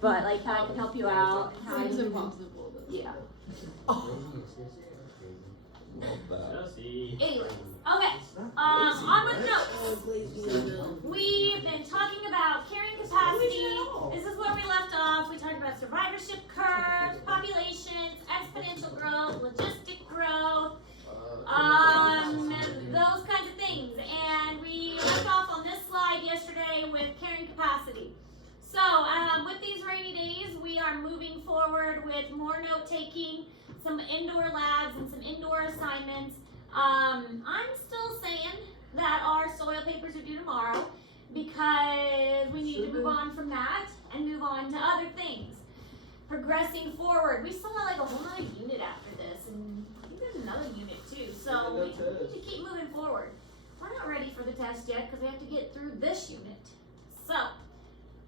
but like how I can help you out. How I Seems can, impossible. yeah. Anyways, okay. On with notes. We've been talking about carrying capacity. This is where we left off. We talked about survivorship curves, populations, exponential growth, logistic growth, those kinds of things. And we left off on this slide yesterday with carrying capacity. So with these rainy days, we are moving forward with more note taking, some indoor labs, and some indoor assignments. I'm still saying that our soil papers are due tomorrow because we need to move on from that and move on to other things. Progressing forward, we still have like a whole other unit after this, and I think there's another unit too. So we need to keep moving forward. We're not ready for the test yet because we have to get through this unit. So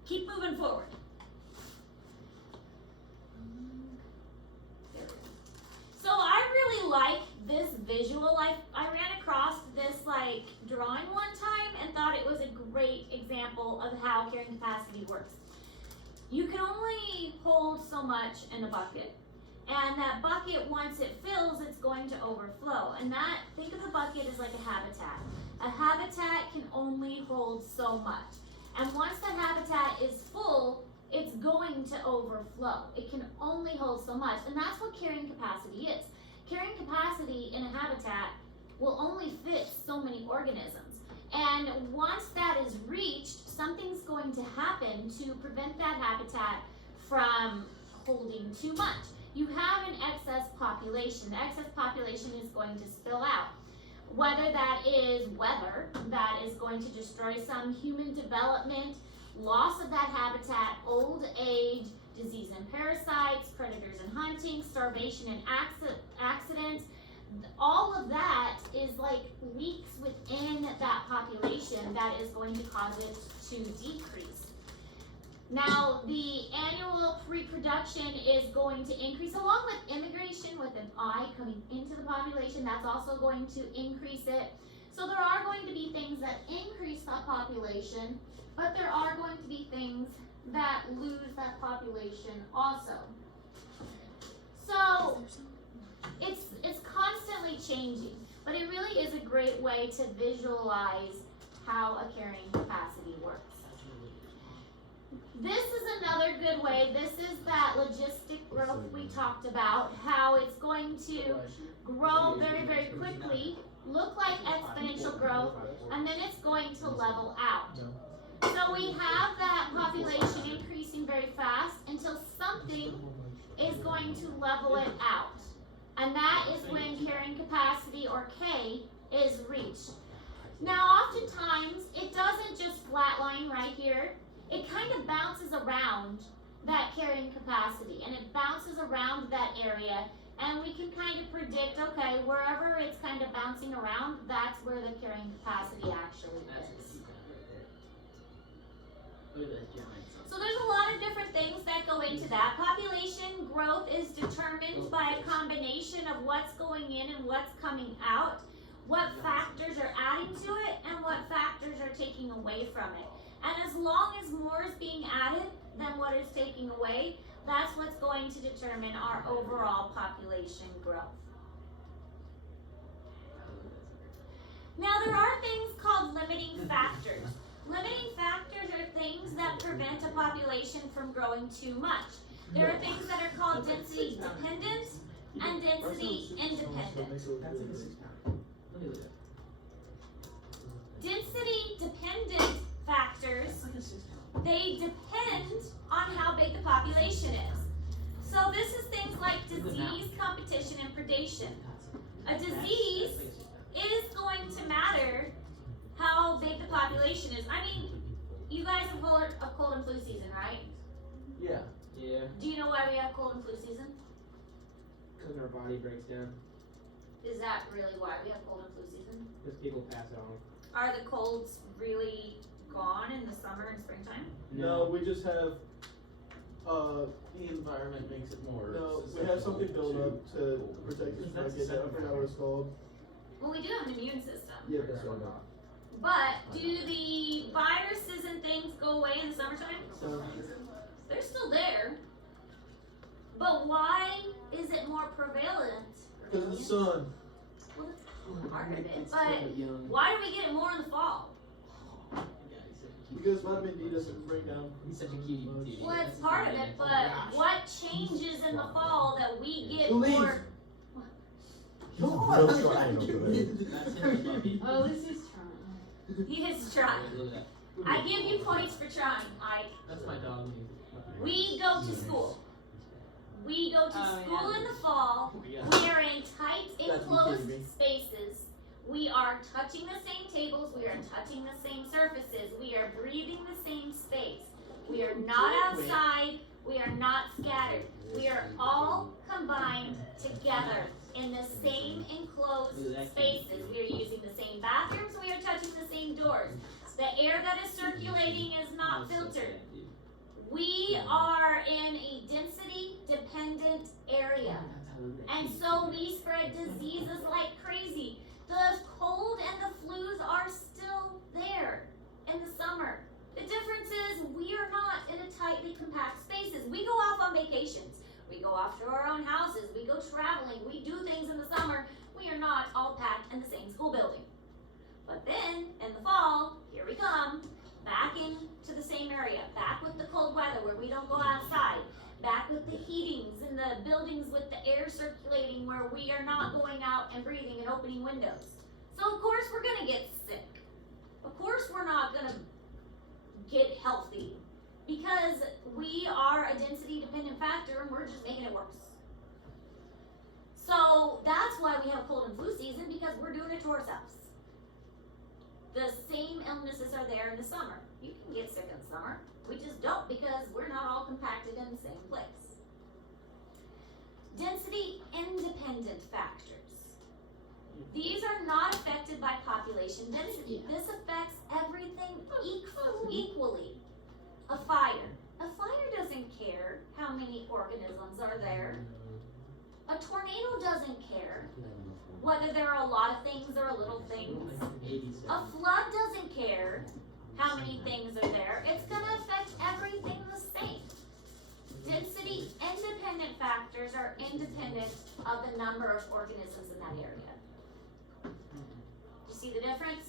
keep moving forward. So I really like this visual. I ran across this like drawing one time and thought it was a great example of how carrying capacity works. You can only hold so much in a bucket, and that bucket, once it fills, it's going to overflow. And that, think of the bucket as like a habitat. A habitat can only hold so much, and once the habitat is full, it's going to overflow. It can only hold so much, and that's what carrying capacity is. Carrying capacity in a habitat will only fit so many organisms. And once that is reached, something's going to happen to prevent that habitat from holding too much. You have an excess population. The excess population is going to spill out. Whether that is weather that is going to destroy some human development, loss of that habitat, old age, disease and parasites, predators and hunting, starvation and accidents, all of that is like leaks within that population that is going to cause it to decrease. Now, the annual reproduction is going to increase along with immigration, with an I coming into the population. That's also going to increase it. So there are going to be things that increase that population, but there are going to be things that lose that population also. So it's constantly changing, but it really is a great way to visualize how a carrying capacity works. This is another good way. This is that logistic growth we talked about, how it's going to grow very, very quickly, look like exponential growth, and then it's going to level out. So we have that population increasing very fast until something is going to level it out. And that is when carrying capacity, or K, is reached. Now, oftentimes, it doesn't just flatline right here. It kind of bounces around that carrying capacity, and it bounces around that area, and we can kind of predict, okay, wherever it's kind of bouncing around, that's where the carrying capacity actually is. So there's a lot of different things that go into that. Population growth is determined by a combination of what's going in and what's coming out, what factors are adding to it, and what factors are taking away from it. And as long as more is being added than what is taking away, that's what's going to determine our overall population growth. Now, there are things called limiting factors. Limiting factors are things that prevent a population from growing too much. There are things that are called density dependent and density independent. Density dependent factors, they depend on how big the population is. So this is things like disease, competition, and predation. A disease is going to matter how big the population is. I mean, you guys have heard of cold and flu season, right? Yeah. Do you know why we have cold and flu season? Because our body breaks down. Is that really why we have cold and flu season? Because people pass it on. Are the colds really gone in the summer and springtime? No, we just have, The environment makes it more. no, we have something built up to protect us from getting it. I forgot what it's called. Well, we do have an immune system. Yeah, that's what I'm But do the viruses and things go away in the summertime? So, They're still there. prevalent. Because of the sun. Well, that's part of it, but why do we get it more in the fall? Because vitamin D doesn't break down. He's such a cutie too. Well, it's part of it, but what changes in the fall that we get The leaves. more? That's him, puppy. Oh, this is trying. He is trying. Look at that. I give you points for trying, Ike. That's my dog. We go to school. We go to Oh, school yeah. in the fall. Yeah. We are in tight, That's enclosed kidding me. spaces. We are touching the same tables. We are touching the same surfaces. We are breathing the same space. We are not outside. We are not scattered. We are all combined together in the same enclosed spaces. We are using the same bathrooms. We are touching the same doors. The air that is circulating is not filtered. We are in a density dependent area. And so we spread diseases like crazy. The cold and the flus are still there in the summer. The difference is we are not in a tightly compact spaces. We go off on vacations. We go off to our own houses. We go traveling. We do things in the summer. We are not all packed in the same school building. But then in the fall, here we come, back into the same area, back with the cold weather where we don't go outside, back with the heatings in the buildings with the air circulating where we are not going out and breathing and opening windows. So of course we're gonna get sick. Of course we're not gonna get healthy because we are a density dependent factor and we're just making it worse. So that's why we have cold and flu season, because we're doing it to ourselves. The same illnesses are there in the summer. You can get sick in the summer. We just don't because we're not all compacted in the same place. Density independent factors. These are not affected by population density. This affects everything equally. A fire. A fire doesn't care how many organisms are there. A tornado doesn't care whether there are a lot of things or a little things. A flood doesn't care how many things are there. It's going to affect everything the same. Density independent factors are independent of the number of organisms in that area. You see the difference?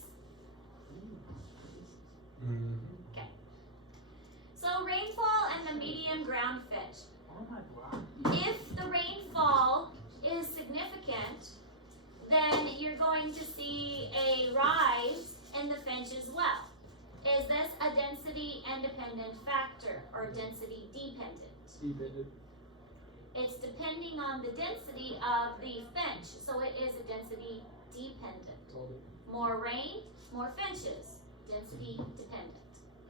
Okay. So rainfall and the medium ground finch. If the rainfall is significant, then you're going to see a rise in the finch as well. Is this a density independent factor or density dependent? Dependent. It's depending on the density of the finch, so it is a density dependent. More rain, more finches. Density dependent.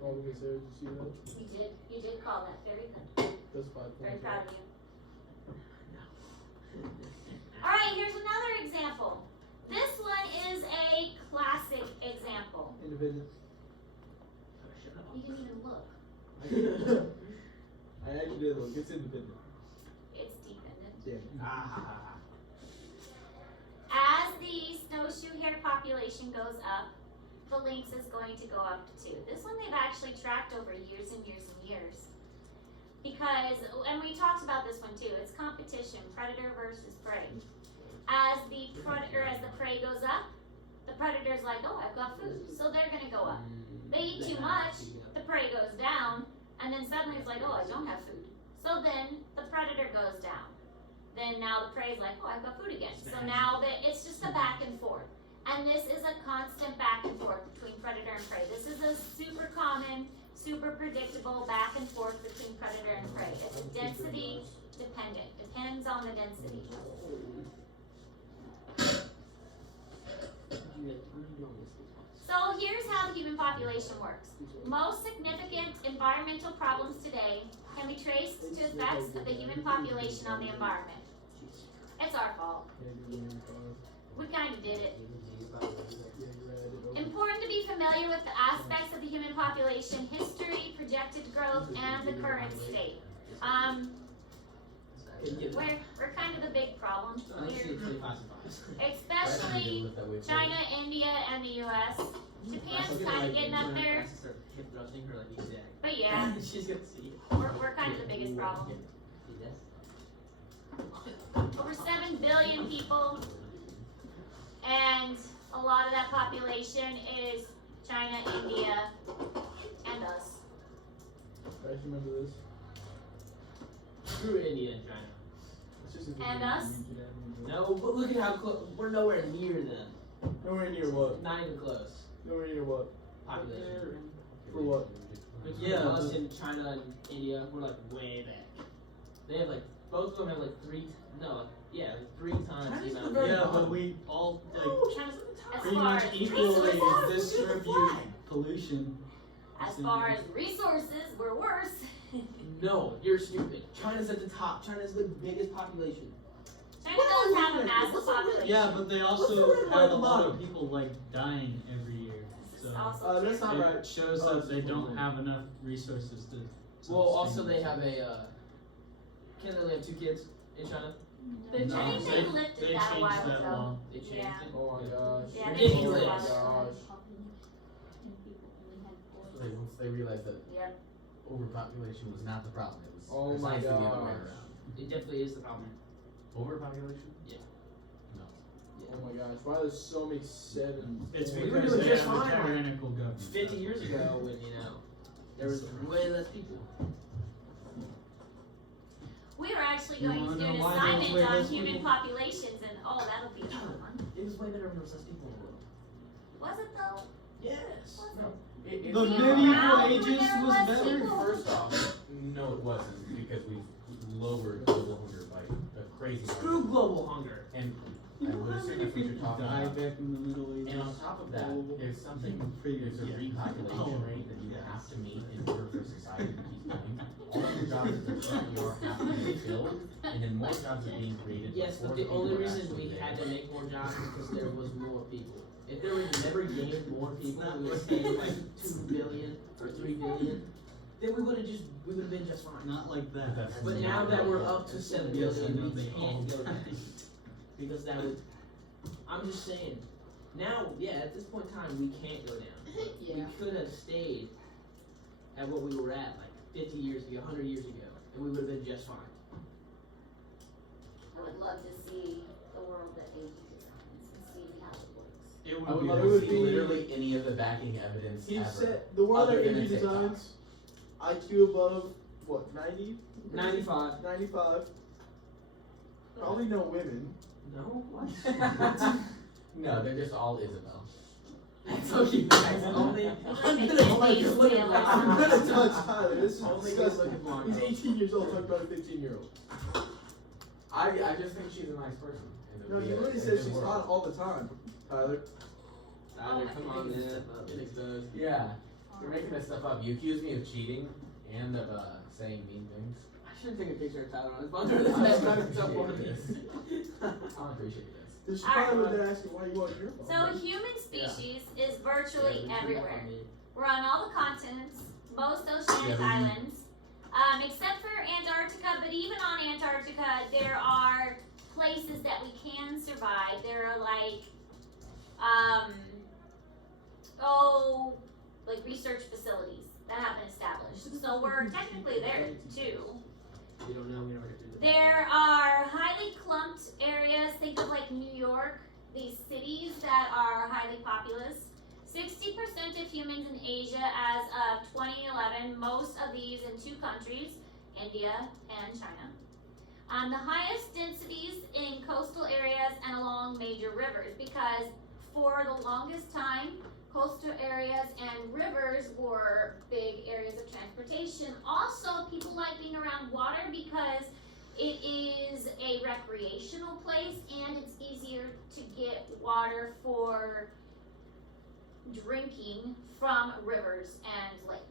Oh, okay, Sarah, did you see that? You did call that very good. That's 5 points. Very proud of you. Alright, here's another example. This one is a classic example. Independent. You didn't even look. I actually did look. It's independent. It's dependent. Yeah. As the snowshoe hare population goes up, the lynx is going to go up too. This one they've actually tracked over years and years and years. Because, and we talked about this one too, it's competition, predator versus prey. As the prey goes up, the predator's like, oh, I've got food, so they're gonna go up. They eat too much, the prey goes down, and then suddenly it's like, oh, I don't have food. So then the predator goes down. Then now the prey's like, oh, I've got food again. So now it's just a back and forth. And this is a constant back and forth between predator and prey. This is a super common, super predictable back and forth between predator and prey. It's a density dependent. Depends on the density. So here's how the human population works. Most significant environmental problems today can be traced to effects of the human population on the environment. It's our fault. We kind of did it. Important to be familiar with the aspects of the human population, history, projected growth, and the current state. We're kind of the big problem here. Especially China, India, and the US. Japan's kind of getting up there. But yeah, She's gonna see. we're kind of the biggest problem. over 7 billion people, and a lot of that population is China, India, and us. I actually remember this. Screw India and China. It's just a And us? No, but look at how close. We're nowhere near them. Nowhere near what? Not even close. Nowhere near what? Population. For what? But Yeah, us but- in China and India, we're like way back. They have like, both of them have like three times China's the the amount very of Yeah, bottom. but we all like China's at the top. As pretty far much as equally resources, distribute pollution. as far as resources, we're worse. No, you're stupid. China's at the top. China's the biggest population. China does have a massive What's the red? population. Yeah, but they What's also the red line have at a the lot of bottom? people like dying every year. This So is also That's true. not it right. shows Oh, that they it's don't wrong. have enough resources to. Well, also sustain they have themselves. can't they only have 2 kids in China? But No, I think they lifted they that a changed while that ago. law. They changed Yeah. it. Oh my gosh. Yeah, they changed oh it. my Ridiculous. gosh. Once they realized that Yep. overpopulation was not the problem, it was Oh my precisely the other way gosh. around. It definitely is the problem. Overpopulation? Yeah. No. Oh my gosh. Why there's so many sevens? It's Oh my We were because doing they just have a fine, like, tyrannical government. 50 years ago, when there was way less people. We were actually You going to wanna do know an why assignment there's way on less human people? populations, and that'll be a fun one. It was way better when there was less people in the world. Was it though? Yes. Was No. it? It, The Were you medieval around when ages there was was better. people? First off, no it wasn't, because we lowered global hunger by a crazy Screw margin. global hunger. And I would assume that's what you're talking died about. back in the Middle Ages. And on top of that, there's something, there's a Yeah. repopulation Oh. rate that you have to meet in order for society to keep going. All of the jobs that there currently are have to be filled, and then more jobs are being created. Yes, before but the people only are reason actually we there. had to make more jobs is because there was more people. If there was never gained more people, we would gained like 2 billion or 3 billion, then we would have been just fine. Not like that. That's But now that we're up to 7 Yes, I know billion, we they can't all go down. Because that would, I'm just saying, now, yeah, at this point in time, we can't go down. We could have stayed at what we were at like 50 years ago, 100 years ago, and we would have been just fine. I would love to see the world that AG designs and see how it works. It I would would be love it to would see be- literally any of the backing evidence He ever. said the world Other that than AG a TikTok. designs, IQ above what, 90? 95. 95. Probably no women. No? What? No, they're just all Isabel. That's okay. That's only. I'm gonna like He's look at still like I'm on. gonna touch Tyler. This is Only good disgusting. looking blonde He's girls. 18 years old talking about a 15-year-old. I just think she's a nice person. in the- No, you in literally the said she's world. hot all the time, Tyler. Tyler, come on, man. It does. Yeah, you're making that stuff up. You accused me of cheating and of saying mean things. I should take a picture of Tyler on his phone. I That's don't not appreciate so this. I don't appreciate this. Then she Alright. probably would then ask you why you want your phone. So human species is virtually Yeah, everywhere. We're on all the continents, most oceanic Yeah. islands, except for Antarctica. But even on Antarctica, there are places that we can survive. There are like, like research facilities that have been established. So we're technically there too. We don't know. We don't do that. There are highly clumped areas. Think of like New York, these cities that are highly populous. 60% of humans in Asia as of 2011, most of these in 2 countries, India and China. The highest densities in coastal areas and along major rivers, because for the longest time, coastal areas and rivers were big areas of transportation. Also, people like being around water because it is a recreational place and it's easier to get water for drinking from rivers and lakes.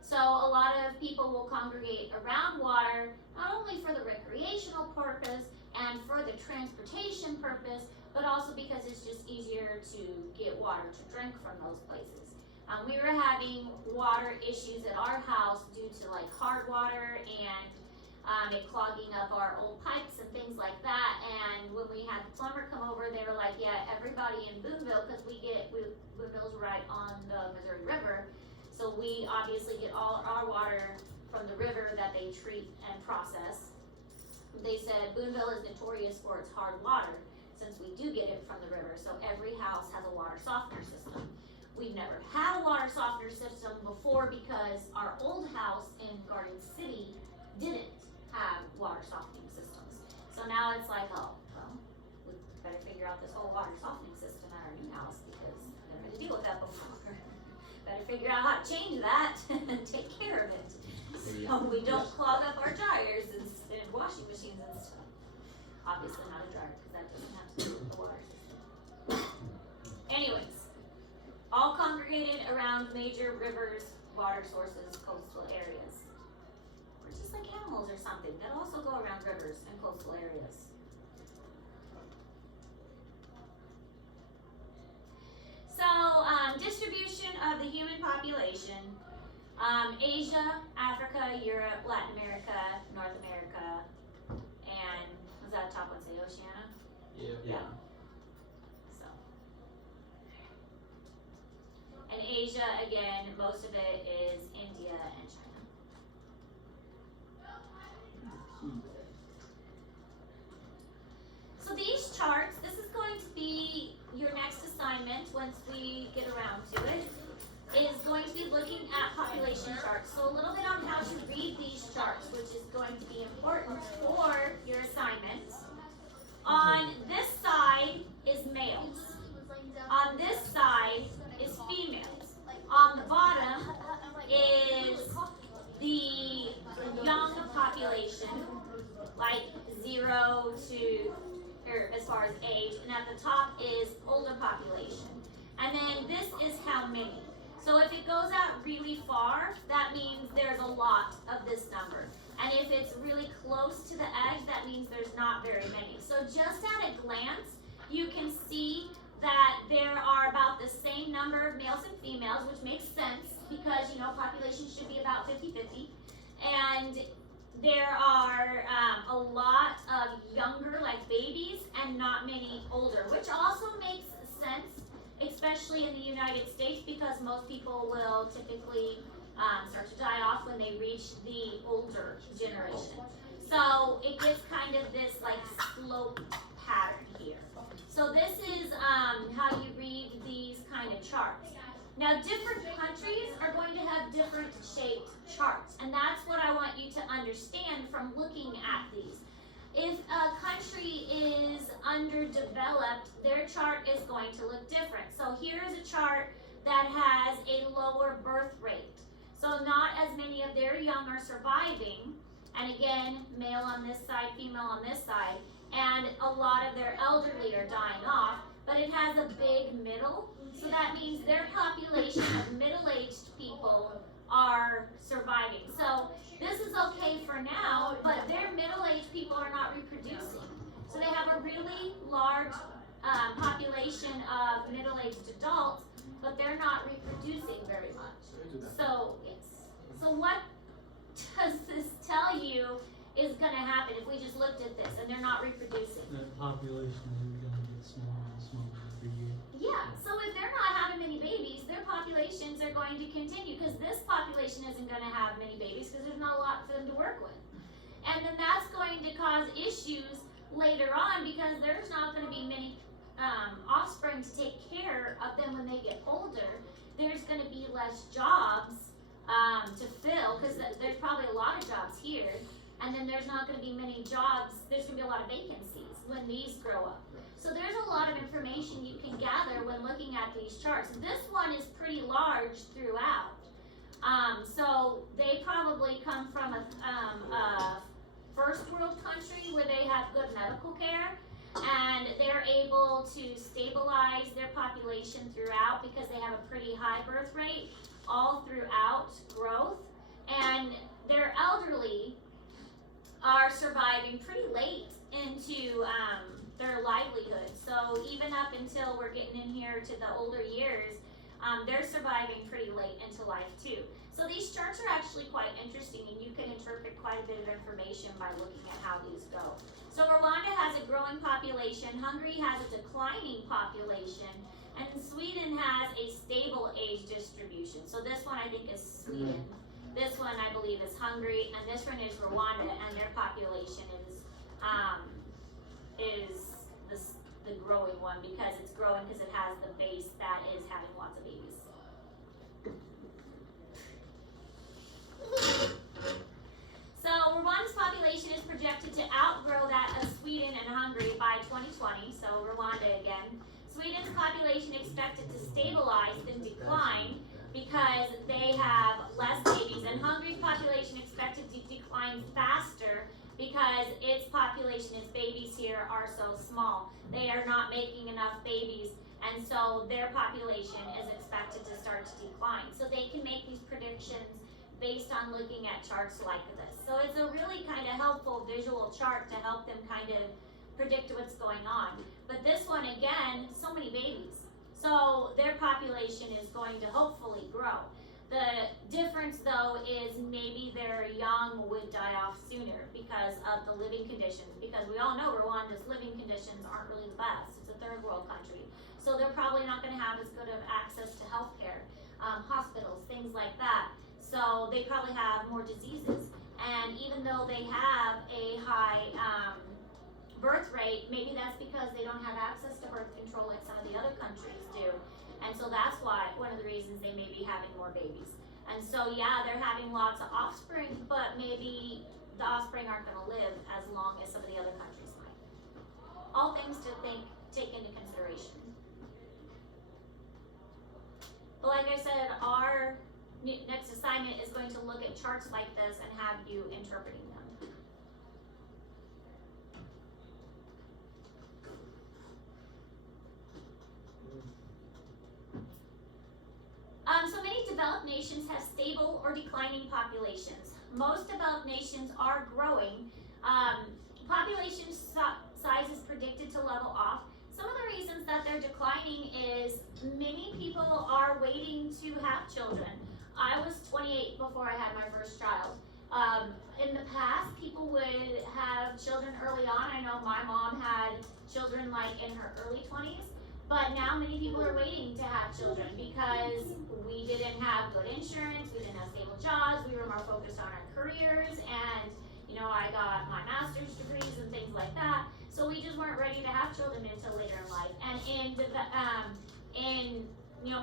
So a lot of people will congregate around water, not only for the recreational purpose and for the transportation purpose, but also because it's just easier to get water to drink from those places. We were having water issues at our house due to like hard water and it clogging up our old pipes and things like that. And when we had the plumber come over, they were like, yeah, everybody in Boonville, because Boonville's right on the Missouri River, so we obviously get all our water from the river that they treat and process. they said Boonville is notorious for its hard water, since we do get it from the river, so every house has a water softener system. We've never had a water softener system before because our old house in Garden City didn't have water softening systems. So now it's like, oh, well, we better figure out this whole water softening system at our new house because we never had to deal with that before. Better figure out how to change that and take care of it. So we don't clog up our dryers and washing machines and stuff. Obviously not a dryer because that doesn't have to do with the water system. Anyways, all congregated around major rivers, water sources, coastal areas. We're just like animals or something that also go around rivers and coastal areas. So, distribution of the human population. Asia, Africa, Europe, Latin America, North America, and was that top one say Oceania? Yeah. So. And Asia, again, most of it is India and China. So these charts, this is going to be your next assignment once we get around to it, is going to be looking at population charts. So a little bit on how to read these charts, which is going to be important for your assignments. On this side is males. On this side is females. On the bottom is the young population, like 0 to, or as far as age, and at the top is older population. And then this is how many. So if it goes out really far, that means there's a lot of this number. And if it's really close to the edge, that means there's not very many. So just at a glance, you can see that there are about the same number of males and females, which makes sense because, you know, population should be about 50-50. And there are a lot of younger, like babies, and not many older, which also makes sense, especially in the United States, because most people will typically start to die off when they reach the older generation. So it gets kind of this like slope pattern here. So this is how you read these kind of charts. Now different countries are going to have different shaped charts, and that's what I want you to understand from looking at these. If a country is underdeveloped, their chart is going to look different. So here is a chart that has a lower birth rate. So not as many of their young are surviving, and again, male on this side, female on this side, and a lot of their elderly are dying off, but it has a big middle, so that means their population of middle-aged people are surviving. So this is okay for now, but their middle-aged people are not reproducing. So they have a really large population of middle-aged adults, but they're not reproducing very much. So, yes. So what does this tell you is going to happen if we just looked at this and they're not reproducing? The population is gonna get smaller and smaller every year. Yeah, so if they're not having many babies, their populations are going to continue because this population isn't going to have many babies because there's not a lot for them to work with. And then that's going to cause issues later on because there's not going to be many offspring to take care of them when they get older. There's going to be less jobs to fill because there's probably a lot of jobs here. And then there's not going to be many jobs, there's going to be a lot of vacancies when these grow up. So there's a lot of information you can gather when looking at these charts. This one is pretty large throughout. So they probably come from a first world country where they have good medical care and they're able to stabilize their population throughout because they have a pretty high birth rate all throughout growth. And their elderly are surviving pretty late into their livelihood. So even up until we're getting in here to the older years, they're surviving pretty late into life too. So these charts are actually quite interesting and you can interpret quite a bit of information by looking at how these go. So Rwanda has a growing population, Hungary has a declining population, and Sweden has a stable age distribution. So this one I think is Sweden. This one I believe is Hungary, and this one is Rwanda, and their population is one because it's growing because it has the base that is having lots of babies. So Rwanda's population is projected to outgrow that of Sweden and Hungary by 2020. So Rwanda again. Sweden's population expected to stabilize than decline because they have less babies, and Hungary's population expected to decline faster because its population, its babies here are so small. They are not making enough babies, and so their population is expected to start to decline. So they can make these predictions based on looking at charts like this. So it's a really kind of helpful visual chart to help them kind of predict what's going on. But this one, again, so many babies. So their population is going to hopefully grow. The difference though is maybe their young would die off sooner because of the living conditions, because we all know Rwanda's living conditions aren't really the best. It's a third world country. So they're probably not gonna have as good of access to healthcare, hospitals, things like that. So they probably have more diseases. And even though they have a high birth rate, maybe that's because they don't have access to birth control like some of the other countries do. And so that's why, one of the reasons they may be having more babies. And so yeah, they're having lots of offspring, but maybe the offspring aren't gonna live as long as some of the other countries might. All things to take into consideration. But like I said, our next assignment is going to look at charts like this and have you interpreting them. So many developed nations have stable or declining populations. Most developed nations are growing. Population size is predicted to level off. Some of the reasons that they're declining is many people are waiting to have children. I was 28 before I had my first child. In the past, people would have children early on. I know my mom had children like in her early 20s. But now many people are waiting to have children because we didn't have good insurance, we didn't have stable jobs, we were more focused on our careers, and I got my master's degrees and things like that. So we just weren't ready to have children until later in life. And in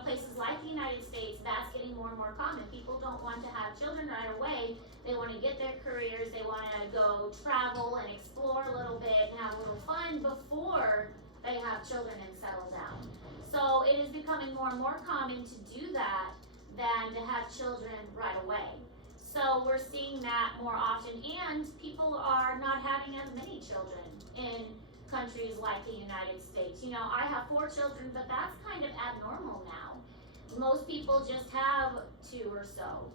places like the United States, that's getting more and more common. People don't want to have children right away. They want to get their careers, they want to go travel and explore a little bit and have a little fun before they have children and settle down. So it is becoming more and more common to do that than to have children right away. So we're seeing that more often, and people are not having as many children in countries like the United States. I have 4 children, but that's kind of abnormal now. Most people just have 2 or so.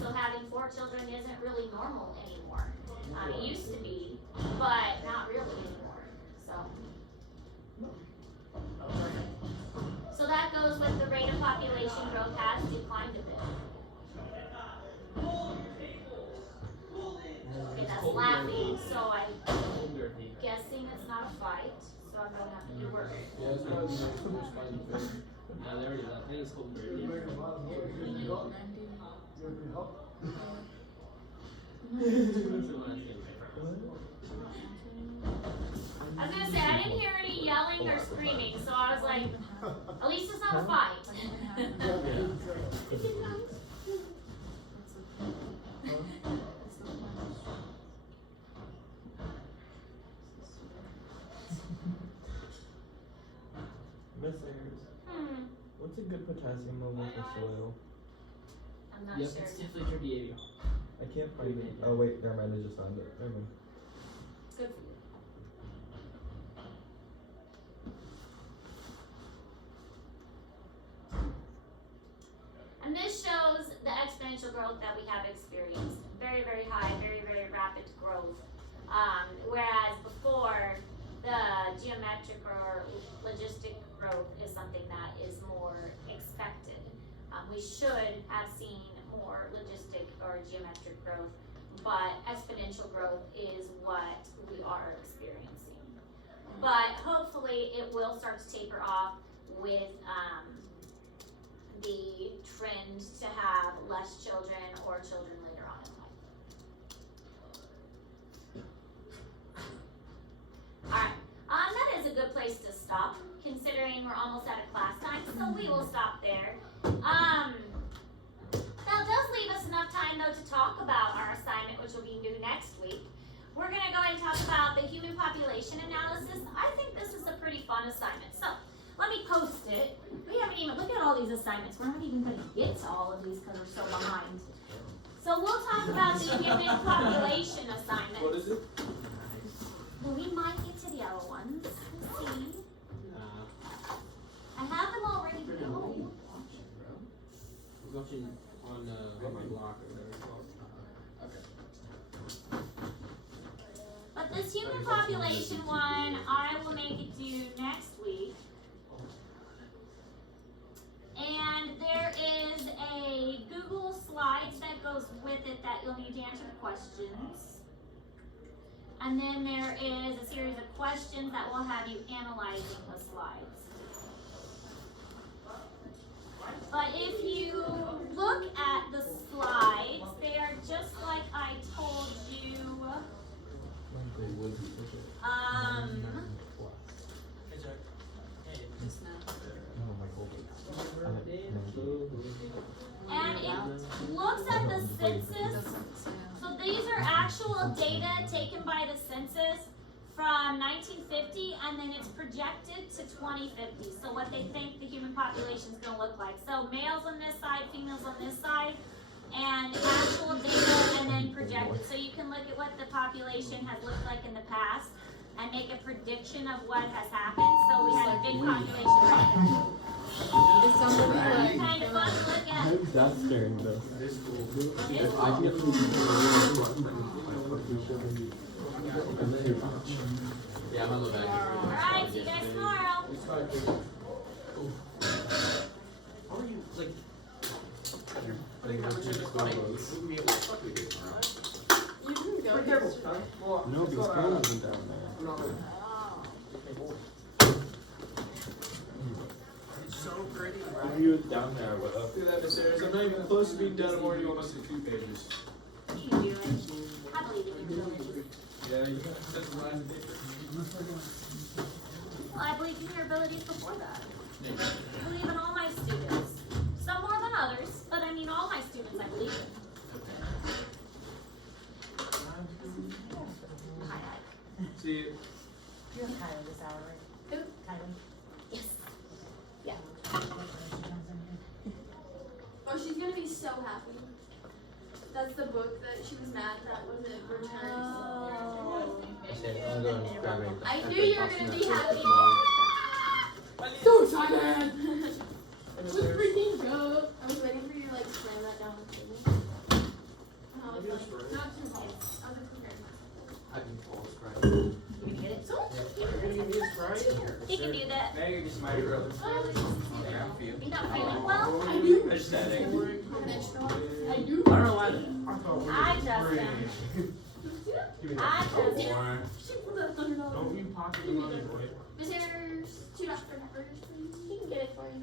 So having 4 children isn't really normal anymore. It used to be, but not really anymore. So that goes with the rate of population growth has declined a bit. Okay, that's laughing, so I'm guessing it's not a fight, so I'm gonna have to do work. Yeah, it's probably not too much fun to fish. No, they already left. I think it's called Birdie. I was gonna say, I didn't hear any yelling or screaming, so I was like, at least it's not a fight. Miss Ayers, what's a good potassium level for soil? I'm not Yep, sure. it's definitely 38. I can't find it. Oh wait, never mind, I just found it. Never mind. Good for you. And this shows the exponential growth that we have experienced. Very, very high, very, very rapid growth. Whereas before, the geometric or logistic growth is something that is more expected. We should have seen more logistic or geometric growth, but exponential growth is what we are experiencing. But hopefully it will start to taper off with the trend to have less children or children later on in life. Alright, that is a good place to stop. we're almost out of class time, so we will stop there. That does leave us enough time though to talk about our assignment, which will be due next week. We're gonna go ahead and talk about the human population analysis. I think this is a pretty fun assignment. So let me post it. We haven't even, look at all these assignments. We're not even gonna get to all of these because we're so behind. So we'll talk about the human population assignment. What is it? Well, we might get to the other ones. We'll see. I have them all ready to go. I was watching on my block or whatever it's called. But this human population one, I will make it due next week. And there is a Google Slides that goes with it that you'll need to answer the questions. And then there is a series of questions that will have you analyzing the slides. But if you look at the slides, they are just like I told you. And it looks at the census. So these are actual data taken by the census from 1950, and then it's projected to 2050. So what they think the human population is going to look like. So males on this side, females on this side, and actual data, and then projected. So you can look at what the population has looked like in the past and make a prediction of what has happened. So we had a big population right there. It sounds like Kind of fun to look at. How's that staring though? It's I can get Yeah, I'm gonna look back. Alright, see you guys tomorrow. How are you, like, You can go. Be careful, huh? No, because Grandma wasn't down there. It's so pretty. If you was down there, I would have. Do that, Miss Ayers. I'm not even close to being done. I'm already almost at 2 pages. You can do it. I believe in your abilities. Yeah, you got to set the lines of paper. Well, I believe in your abilities before that. I believe in all my students. Some more than others, but I mean all my students I believe in. Hi, hi. See you. You have Kylie this hour, right? Who? Kylie. Yes. Yeah. Oh, she's gonna be so happy. That's the book that she was mad that wasn't returned. Oh. I'm going to grab it. I knew you were gonna be happy. So excited! Let's freaking go. I was waiting for you to like slam that down the table. And I was like, not too hard. I was like, okay. I can fall Sprite. You gonna get it? Someone just gave You're me gonna give me a Sprite? He can do that. Now you're just my brother. Yeah, I'm for you. You not feeling well? I do. Aesthetic. Have an extra one? I do. I don't know why. I trust him. Give me I that. trust him. She pulled out $100. Don't you pocket the money, boy. Miss Ayers, $2 for peppers, please. He can get it for you.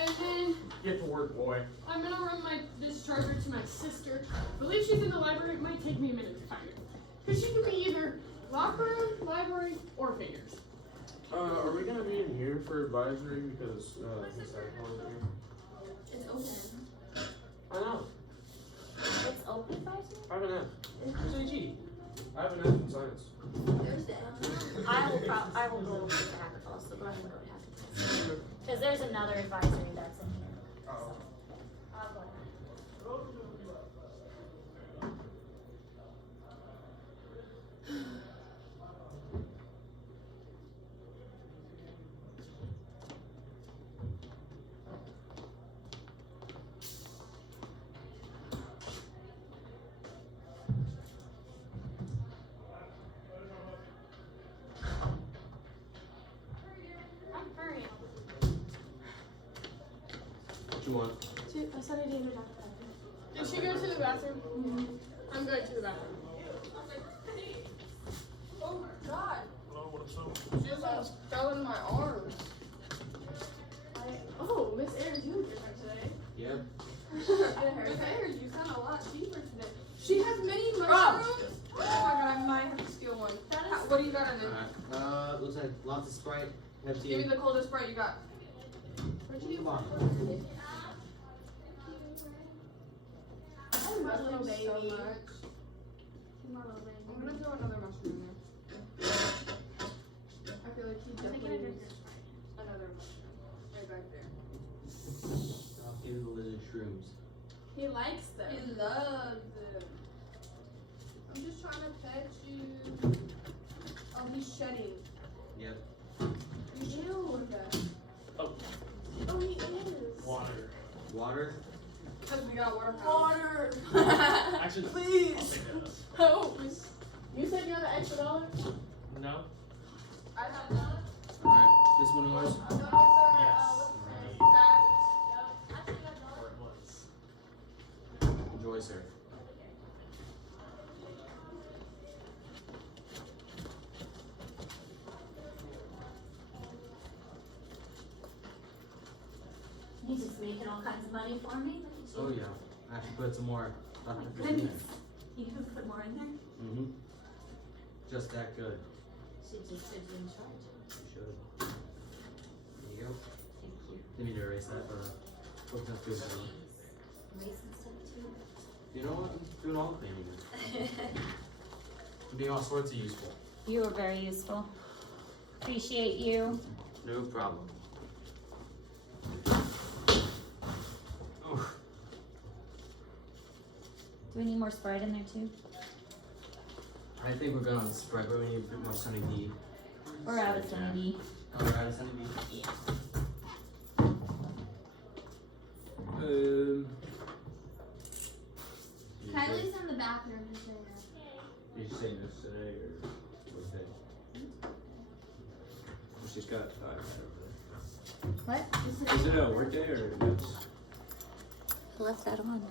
And then Get to work, boy. I'm gonna run this charger to my sister. I believe she's in the library. It might take me a minute to find her. Cause she can be either locker room, library, or fingers. Are we gonna be in here for advisory because, Miss Aguilar's here? It's open. I know. It's open advisory? I have an F. Who's AG? I have an F in science. There's the M. I will go to hackathon, so go ahead and go to hackathon. Because there's another advisory that's in here. Oh. I'll go ahead. I'm hurrying. What you want? I said I didn't talk about Did she go to the bathroom? I'm going to the bathroom. Oh my god. She just fell in my arms. Oh, Miss Ayers, you look different today. Yep. Miss Ayers, you sound a lot cheaper today. She has many mushrooms. Oh my god, I might have to steal one. What do you got in it? Alright. Looks like lots of Sprite, Give me the coldest Sprite you got. Where'd you Come on. I love little him so baby. much. My little baby. I'm gonna throw another mushroom in there. I feel like he I'm thinking definitely of needs this. another mushroom. Right back there. I'll give you the lizard shrooms. He likes them. He loves it. I'm just trying to pet you. Oh, he's shedding. Yep. You should do that. Oh. Oh, he is. Water. Water? Because we got water fountain. Actually, I'll Please. take those. Oh, You said you had an extra $1? No? I have none. Alright, this one yours? No, sir. Yes. What's his name? Zach. Actually, I got Or it was. Enjoy, sir. He's just making all kinds of money for me. Oh yeah. I actually put some more Oh Dr. my Pepper in there. goodness. You can put more in there? Mm-hmm. Just that good. Should just should be in charge. You should. There you go. Thank you. Didn't mean to erase that, but hope that's good for you. Racing stuff too. You know what? I'm doing all the things. I'm being all sorts of useful. You were very useful. Appreciate you. No problem. Oof. Do we need more Sprite in there too? I think we're good on the spread, but we need a bit more Sunny D. We're out of Sunny D. Oh, we're out of Sunny D? Yeah. Kylie's in the bathroom. Just saying that. Did you say this today or what day? She's got What? Is it a work day or no? I left that on.